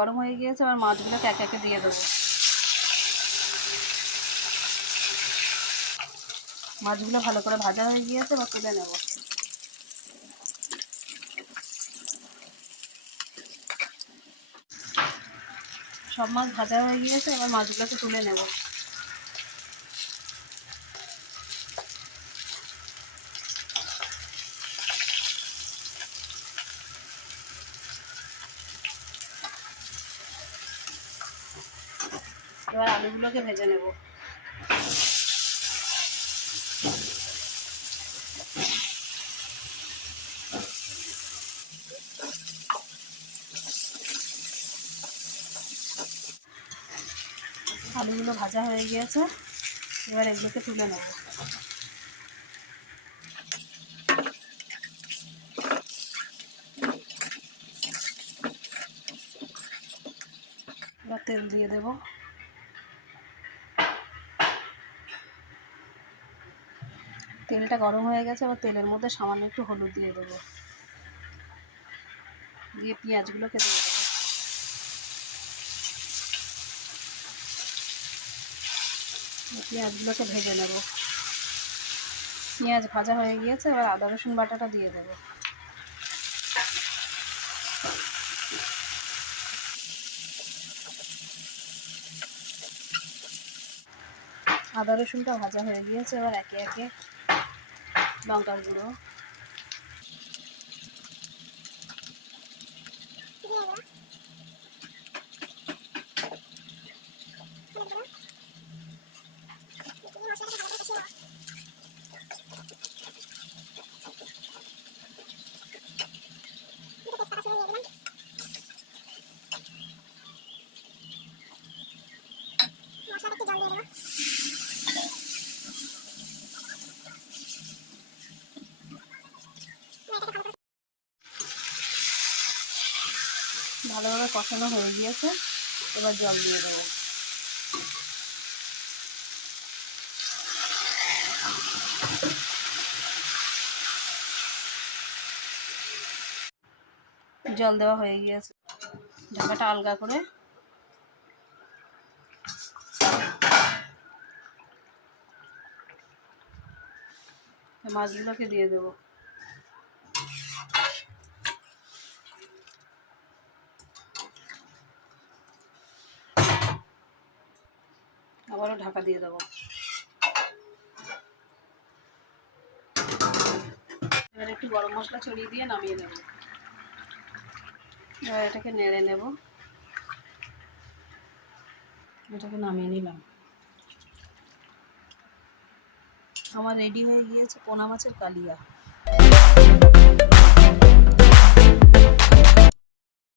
গরম হয়ে গিয়েছে, এবার মাছগুলোকে একে একে দিয়ে দেবো। মাছগুলো ভালো করে ভাজা হয়ে গিয়েছে, এবার তুলে নেব। সব মাছ ভাজা হয়ে গিয়েছে, এবার মাছগুলোকে তুলে নেব। এবার আলুগুলোকে ভেজে নেব। আলুগুলো ভাজা হয়ে গিয়েছে, এবার এগুলোকে তুলে নেব। এবার তেল দিয়ে দেব। তেলটা গরম হয়ে গেছে, এবার তেলের মধ্যে সামান্য একটু হলুদ দিয়ে দেবো, দিয়ে পেঁয়াজগুলোকে দিয়ে দেবো। পেঁয়াজগুলোকে ভেজে নেব। পেঁয়াজ ভাজা হয়ে গিয়েছে, এবার আদা রসুন বাটাটা দিয়ে দেবো। আদা রসুনটা ভাজা হয়ে গিয়েছে, এবার একে একে লঙ্কার গুঁড়ো, ভালোভাবে কষানো হয়ে গিয়েছে, এবার জল দিয়ে দেবো। জল দেওয়া হয়ে গিয়েছে, ঢাকাটা আলগা করে মাছগুলোকে দিয়ে দেবো। আবারও ঢাকা দিয়ে দেবো। এবার একটু গরম মশলা ছড়িয়ে দিয়ে নামিয়ে নেব। এবার এটাকে নেড়ে নেব। এটাকে নামিয়ে নিলাম। আমার রেডি হয়ে গিয়েছে পোনা মাছের কালিয়া।